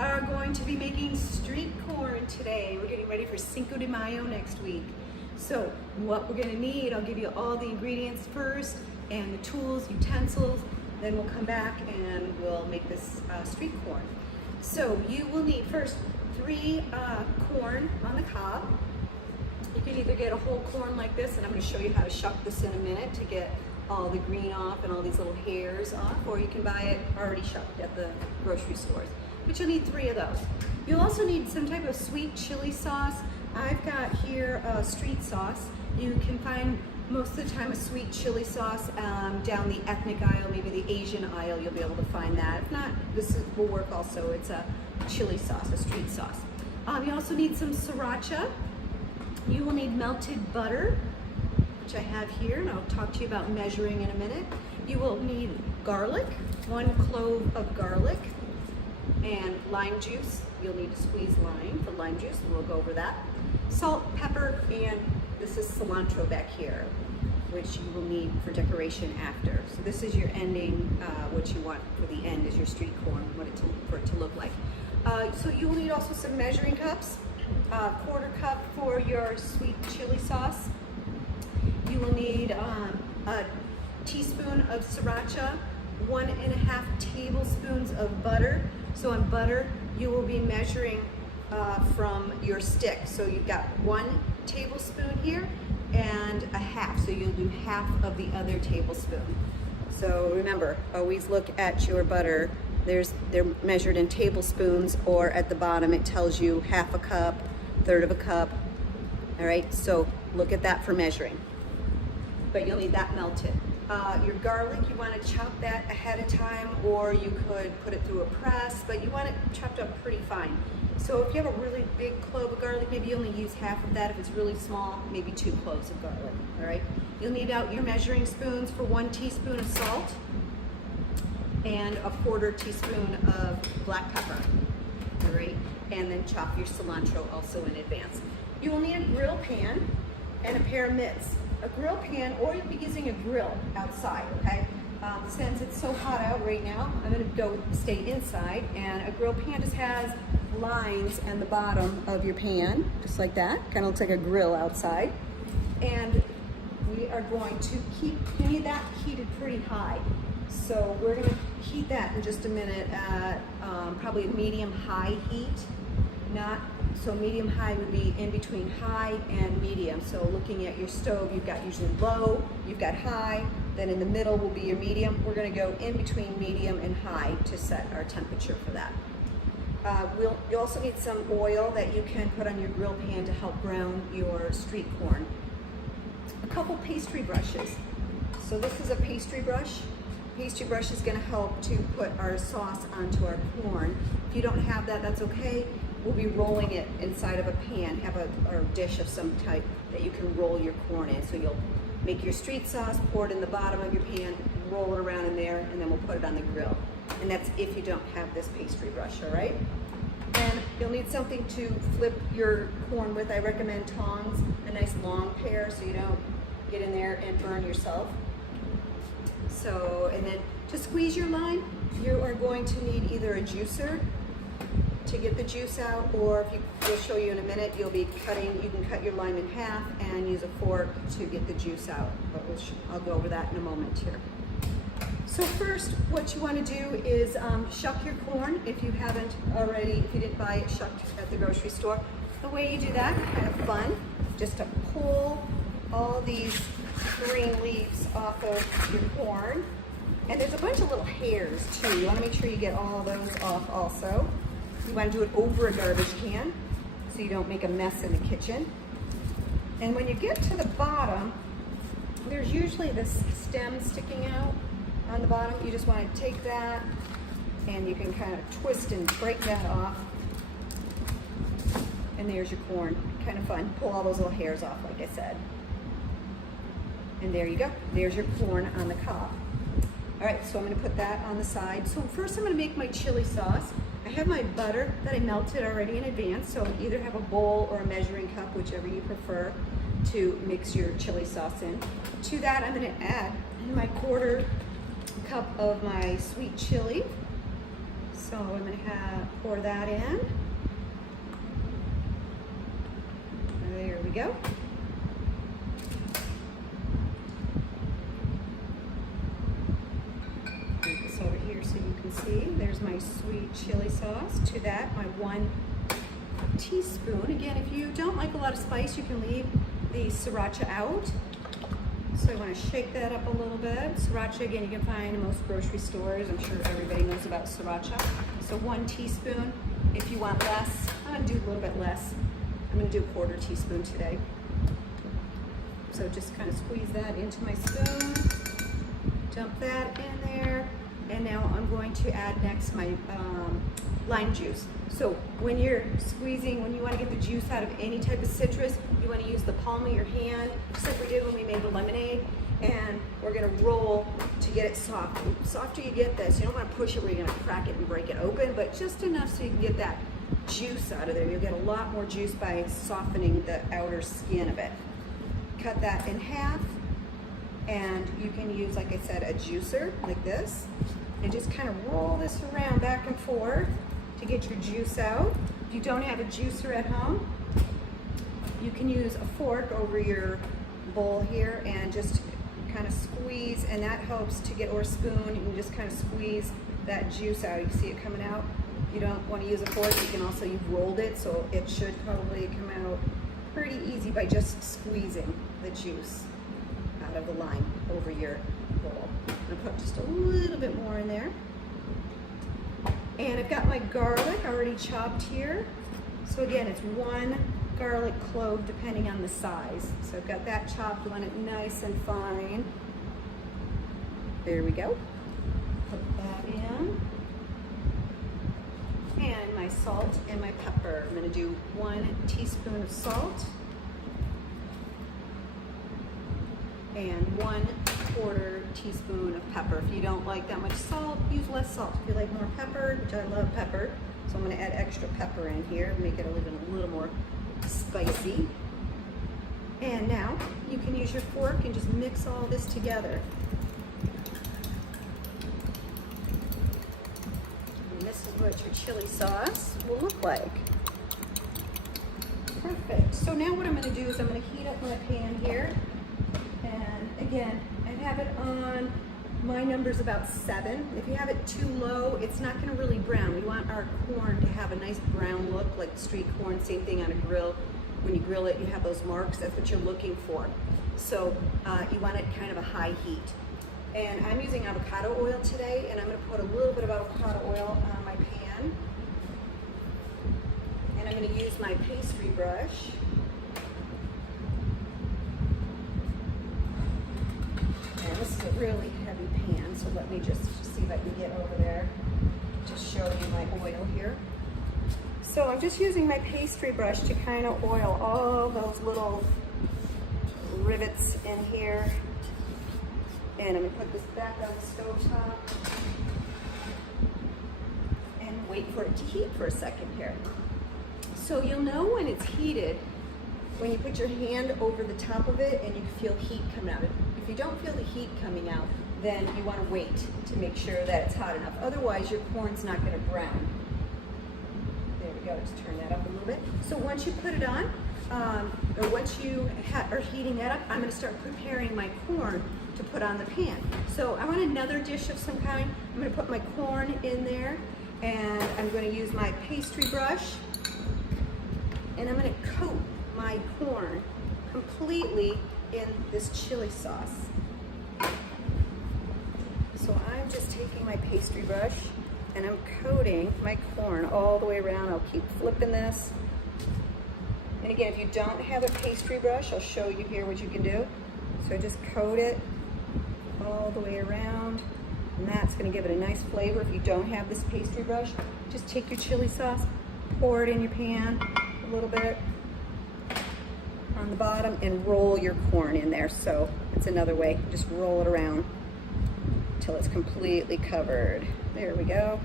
are going to be making street corn today. We're getting ready for Cinco de Mayo next week. So what we're gonna need, I'll give you all the ingredients first and the tools, utensils, then we'll come back and we'll make this street corn. So you will need first 3 corn on the cob. You can either get a whole corn like this, and I'm gonna show you how to shuck this in a minute to get all the green off and all these little hairs off, or you can buy it already shucked at the grocery stores. But you'll need 3 of those. You'll also need some type of sweet chili sauce. I've got here street sauce. You can find most of the time a sweet chili sauce down the ethnic aisle, maybe the Asian aisle, you'll be able to find that. If not, will work also. It's a chili sauce, a street sauce. You also need some sriracha. You will need melted butter, which I have here, and I'll talk to you about measuring in a minute. You will need garlic, 1 clove of garlic, and lime juice. You'll need to squeeze lime for lime juice, and we'll go over that. Salt, pepper, and this is cilantro back here, which you will need for decoration after. So this is your ending, what you want for the end is your street corn, for it to look like. So you'll need also some measuring cups, 1/4 cup for your sweet chili sauce. You will need a teaspoon of sriracha, 1½ tablespoons of butter. So on butter, you will be measuring from your stick. So you've got 1 tablespoon here and a half. So you'll do half of the other tablespoon. So remember, always look at your butter. They're measured in tablespoons, or at the bottom it tells you 1/2 cup, 1/3 of a cup. All right, so look at that for measuring. But you'll need that melted. Your garlic, you want to chop that ahead of time, or you could put it through a press, but you want it chopped up pretty fine. So if you have a really big clove of garlic, maybe you only use half of that. If it's really small, maybe 2 cloves of garlic, all right? You'll need out your measuring spoons for 1 teaspoon of salt and a 1/4 teaspoon of black pepper, all right? And then chop your cilantro also in advance. You will need a grill pan and a pair of mitts. A grill pan, or you'll be using a grill outside, okay? Since it's so hot out right now, I'm gonna stay inside, and a grill pan just has lines in the bottom of your pan, just like that. Kind of looks like a grill outside. And we are going to you need that heated pretty high. So we're gonna heat that in just a minute at probably a medium-high heat. So medium-high would be in between high and medium. So looking at your stove, you've got usually low, you've got high, then in the middle will be your medium. We're gonna go in between medium and high to set our temperature for that. You also need some oil that you can put on your grill pan to help brown your street corn. A couple pastry brushes. So this is a pastry brush. Pastry brush is gonna help to put our sauce onto our corn. If you don't have that, that's okay. We'll be rolling it inside of a pan, have a dish of some type that you can roll your corn in. So you'll make your street sauce, pour it in the bottom of your pan, roll it around in there, and then we'll put it on the grill. And that's if you don't have this pastry brush, all right? And you'll need something to flip your corn with. I recommend tongs, a nice long pair so you don't get in there and burn yourself. So, and then to squeeze your lime, you are going to need either a juicer to get the juice out, or if we'll show you in a minute, you can cut your lime in half and use a fork to get the juice out. But I'll go over that in a moment here. So first, what you want to do is shuck your corn if you haven't already, if you didn't buy it shucked at the grocery store. The way you do that, kind of fun, just to pull all these green leaves off of your corn. And there's a bunch of little hairs too. You want to make sure you get all those off also. You want to do it over a garbage can so you don't make a mess in the kitchen. And when you get to the bottom, there's usually this stem sticking out on the bottom. You just want to take that and you can kind of twist and break that off. And there's your corn. Kind of fun. Pull all those little hairs off, like I said. And there you go. There's your corn on the cob. All right, so I'm going to put that on the side. So first I'm going to make my chili sauce. I have my butter that I melted already in advance, so either have a bowl or a measuring cup, whichever you prefer, to mix your chili sauce in. To that, I'm going to add my 1/4 cup of my sweet chili. So I'm going to pour that in. There we go. Put this over here so you can see. There's my sweet chili sauce. To that, my 1 teaspoon. Again, if you don't like a lot of spice, you can leave the sriracha out. So I want to shake that up a little bit. Sriracha, again, you can find in most grocery stores. I'm sure everybody knows about sriracha. So 1 teaspoon. If you want less, I'm going to do a little bit less. I'm going to do a 1/4 teaspoon today. So just kind of squeeze that into my spoon. Dump that in there. And now I'm going to add next my lime juice. So when you're squeezing, when you want to get the juice out of any type of citrus, you want to use the palm of your hand, just like we did when we made the lemonade. And we're going to roll to get it soft. The softer you get this, you don't want to push it where you're going to crack it and break it open, but just enough so you can get that juice out of there. You'll get a lot more juice by softening the outer skin of it. Cut that in half, and you can use, like I said, a juicer like this, and just kind of roll this around back and forth to get your juice out. If you don't have a juicer at home, you can use a fork over your bowl here and just kind of squeeze, and that helps to get, or a spoon, you can just kind of squeeze that juice out. You see it coming out. You don't want to use a fork, you can also, you've rolled it, so it should probably come out pretty easy by just squeezing the juice out of the lime over your bowl. I'm going to put just a little bit more in there. And I've got my garlic already chopped here. So again, it's 1 garlic clove depending on the size. So I've got that chopped, I want it nice and fine. There we go. Put that in. And my salt and my pepper. I'm going to do 1 teaspoon of salt and 1/4 teaspoon of pepper. If you don't like that much salt, use less salt. If you like more pepper, which I love pepper, so I'm going to add extra pepper in here, make it even a little more spicy. And now you can use your fork and just mix all this together. And this is what your chili sauce will look like. Perfect. So now what I'm going to do is I'm going to heat up my pan here. And again, I have it on, my number's about 7. If you have it too low, it's not going to really brown. We want our corn to have a nice brown look, like street corn, same thing on a grill. When you grill it, you have those marks, that's what you're looking for. So you want it kind of a high heat. And I'm using avocado oil today, and I'm going to put a little bit of avocado oil on my pan. And I'm going to use my pastry brush. And this is a really heavy pan, so let me just see if I can get over there to show you my oil here. So I'm just using my pastry brush to kind of oil all those little rivets in here. And I'm going to put this back on the stove top and wait for it to heat for a second here. So you'll know when it's heated when you put your hand over the top of it and you feel heat coming out. If you don't feel the heat coming out, then you want to wait to make sure that it's hot enough. Otherwise, your corn's not going to brown. There we go, just turn that up a little bit. So once you put it on, or once you are heating that up, I'm going to start preparing my corn to put on the pan. So I want another dish of some kind. I'm going to put my corn in there, and I'm going to use my pastry brush, and I'm going to coat my corn completely in this chili sauce. So I'm just taking my pastry brush and I'm coating my corn all the way around. I'll keep flipping this. And again, if you don't have a pastry brush, I'll show you here what you can do. So just coat it all the way around, and that's going to give it a nice flavor. If you don't have this pastry brush, just take your chili sauce, pour it in your pan a little bit on the bottom, and roll your corn in there. So it's another way, just roll it around until it's completely covered. There we go.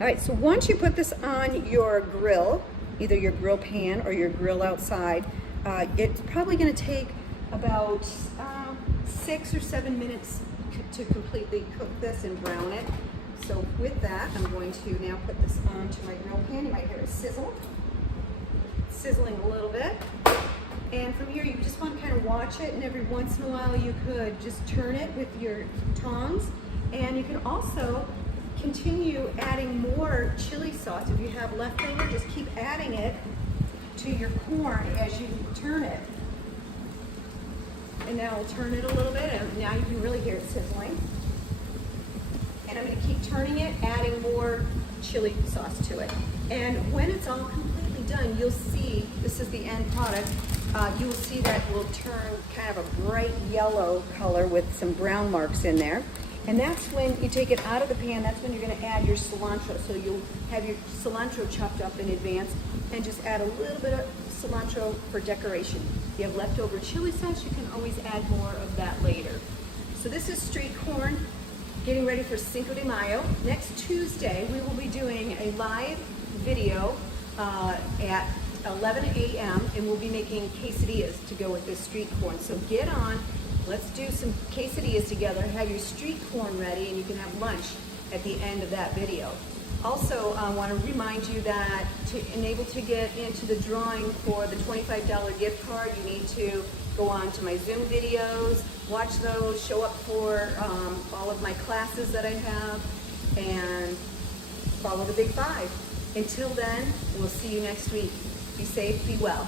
All right, so once you put this on your grill, either your grill pan or your grill outside, it's probably going to take about 6 or 7 minutes to completely cook this and brown it. So with that, I'm going to now put this onto my grill pan. You might hear it sizzle, sizzling a little bit. And from here, you just want to kind of watch it, and every once in a while you could just turn it with your tongs. And you can also continue adding more chili sauce. If you have leftover, just keep adding it to your corn as you turn it. And now I'll turn it a little bit, and now you can really hear it sizzling. And I'm going to keep turning it, adding more chili sauce to it. And when it's all completely done, you'll see, this is the end product, you'll see that it will turn kind of a bright yellow color with some brown marks in there. And that's when you take it out of the pan, that's when you're going to add your cilantro. So you'll have your cilantro chopped up in advance and just add a little bit of cilantro for decoration. If you have leftover chili sauce, you can always add more of that later. So this is street corn, getting ready for Cinco de Mayo. Next Tuesday, we will be doing a live video at 11 a.m. and we'll be making quesadillas to go with this street corn. So get on, let's do some quesadillas together, have your street corn ready, and you can have lunch at the end of that video. Also, I want to remind you that to enable to get into the drawing for the $25 gift card, you need to go on to my Zoom videos, watch those, show up for all of my classes that I have, and follow the Big Five. Until then, we'll see you next week. Be safe, be well.